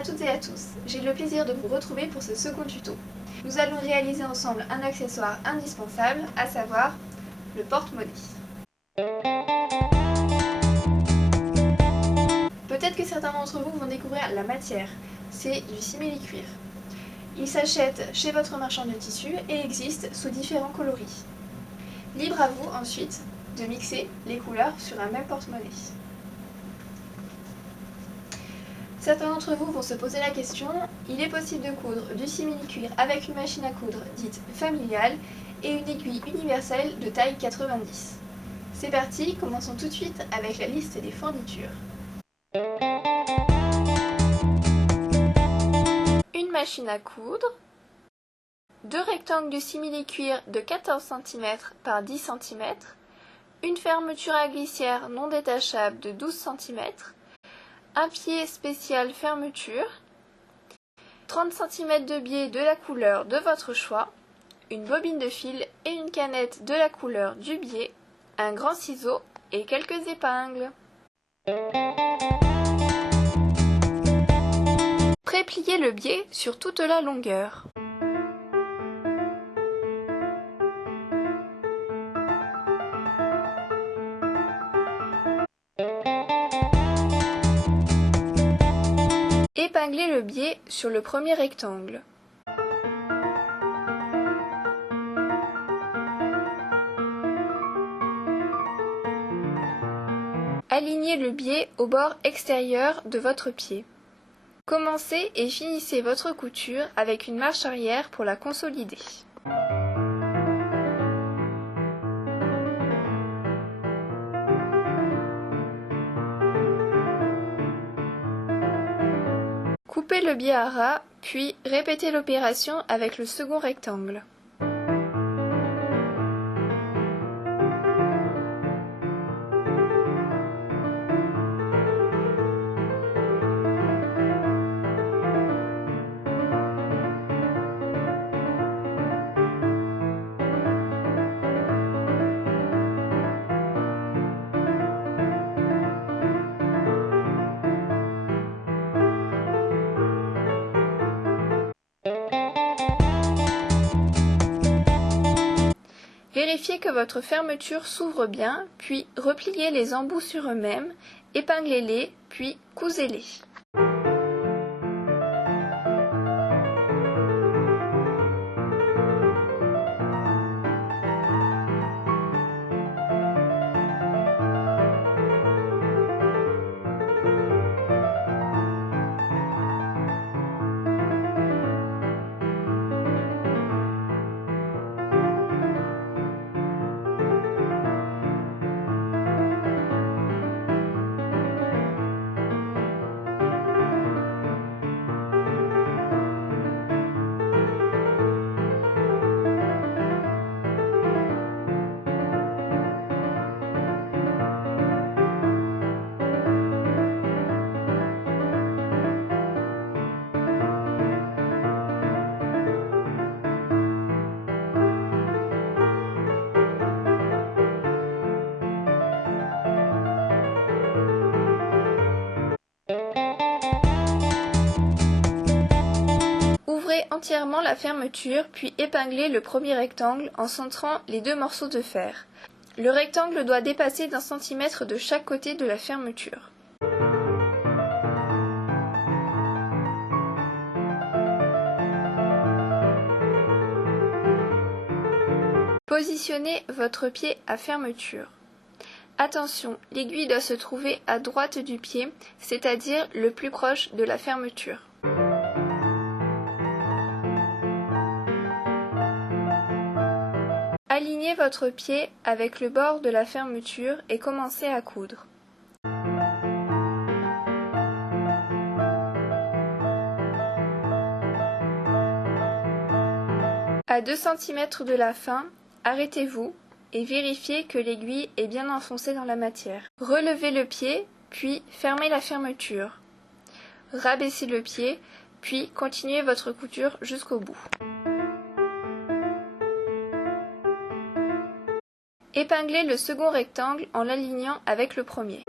à toutes et à tous, j'ai le plaisir de vous retrouver pour ce second tuto. Nous allons réaliser ensemble un accessoire indispensable, à savoir le porte-monnaie. Peut-être que certains d'entre vous vont découvrir la matière, c'est du simili-cuir. Il s'achète chez votre marchand de tissus et existe sous différents coloris. Libre à vous ensuite de mixer les couleurs sur un même porte-monnaie. Certains d'entre vous vont se poser la question, il est possible de coudre du simili-cuir avec une machine à coudre dite familiale et une aiguille universelle de taille 90. C'est parti, commençons tout de suite avec la liste des fournitures. Une machine à coudre, 2 rectangles de simili-cuir de 14 cm par 10 cm, une fermeture à glissière non détachable de 12 cm, un pied spécial fermeture, 30 cm de biais de la couleur de votre choix, une bobine de fil et une canette de la couleur du biais, un grand ciseau et quelques épingles. Prépliez le biais sur toute la longueur. Épinglez le biais sur le premier rectangle. Alignez le biais au bord extérieur de votre pied. Commencez et finissez votre couture avec une marche arrière pour la consolider. Coupez le biais à ras, puis répétez l'opération avec le second rectangle. Vérifiez que votre fermeture s'ouvre bien, puis repliez les embouts sur eux-mêmes, épinglez-les, puis cousez-les. Ouvrez entièrement la fermeture, puis épinglez le premier rectangle en centrant les 2 morceaux de fer. Le rectangle doit dépasser d'1 cm de chaque côté de la fermeture. Positionnez votre pied à fermeture. Attention, l'aiguille doit se trouver à droite du pied, c'est-à-dire le plus proche de la fermeture. Alignez votre pied avec le bord de la fermeture et commencez à coudre. À 2 cm de la fin, arrêtez-vous et vérifiez que l'aiguille est bien enfoncée dans la matière. Relevez le pied, puis fermez la fermeture. Rabaissez le pied, puis continuez votre couture jusqu'au bout. Épinglez le second rectangle en l'alignant avec le premier.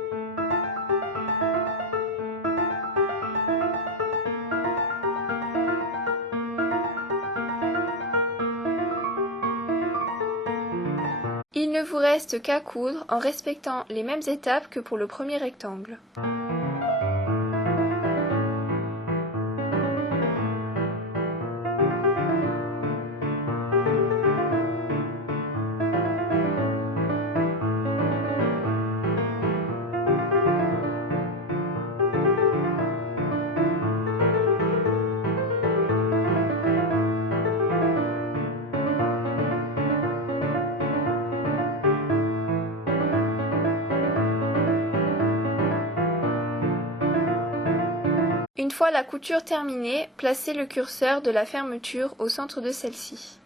Il ne vous reste qu'à coudre en respectant les mêmes étapes que pour le premier rectangle. Une fois la couture terminée, placez le curseur de la fermeture au centre de celle-ci.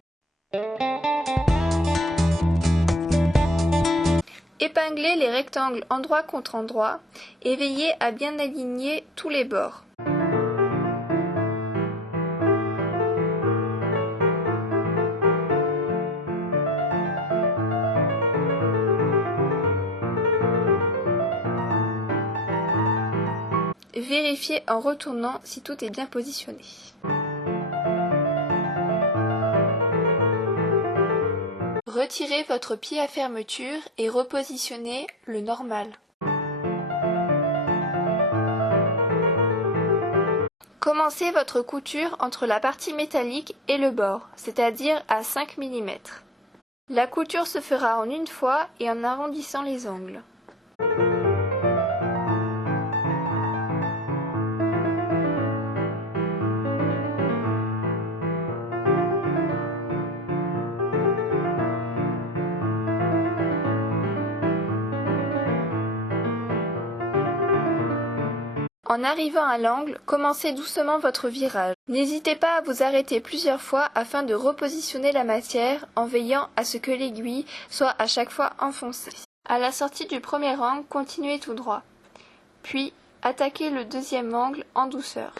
Épinglez les rectangles endroit contre endroit et veillez à bien aligner tous les bords. Vérifiez en retournant si tout est bien positionné. Retirez votre pied à fermeture et repositionnez le normal. Commencez votre couture entre la partie métallique et le bord, c'est-à-dire à 5 mm. La couture se fera en une fois et en arrondissant les angles. En arrivant à l'angle, commencez doucement votre virage. N'hésitez pas à vous arrêter plusieurs fois afin de repositionner la matière en veillant à ce que l'aiguille soit à chaque fois enfoncée. À la sortie du premier angle, continuez tout droit. Puis, attaquez le deuxième angle en douceur.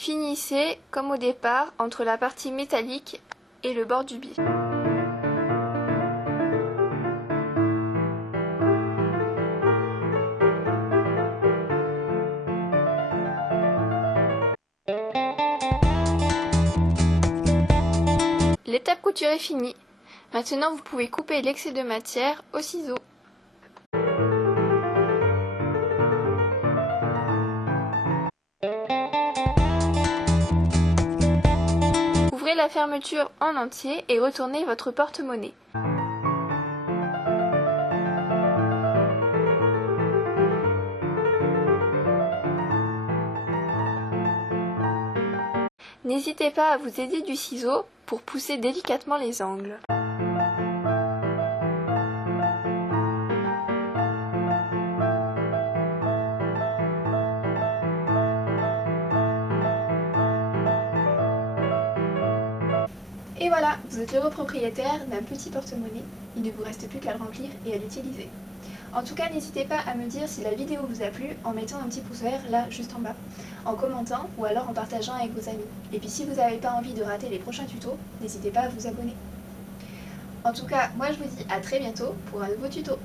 Finissez, comme au départ, entre la partie métallique et le bord du biais. L'étape couture est finie. Maintenant, vous pouvez couper l'excès de matière au ciseau. Ouvrez la fermeture en entier et retournez votre porte-monnaie. N'hésitez pas à vous aider du ciseau pour pousser délicatement les angles. Et voilà, vous êtes heureux propriétaire d'un petit porte-monnaie. Il ne vous reste plus qu'à le remplir et à l'utiliser. En tout cas, n'hésitez pas à me dire si la vidéo vous a plu en mettant un petit pouce vert là juste en bas, en commentant ou alors en partageant avec vos amis. Et puis si vous n'avez pas envie de rater les prochains tutos, n'hésitez pas à vous abonner. En tout cas, moi je vous dis à très bientôt pour un nouveau tuto.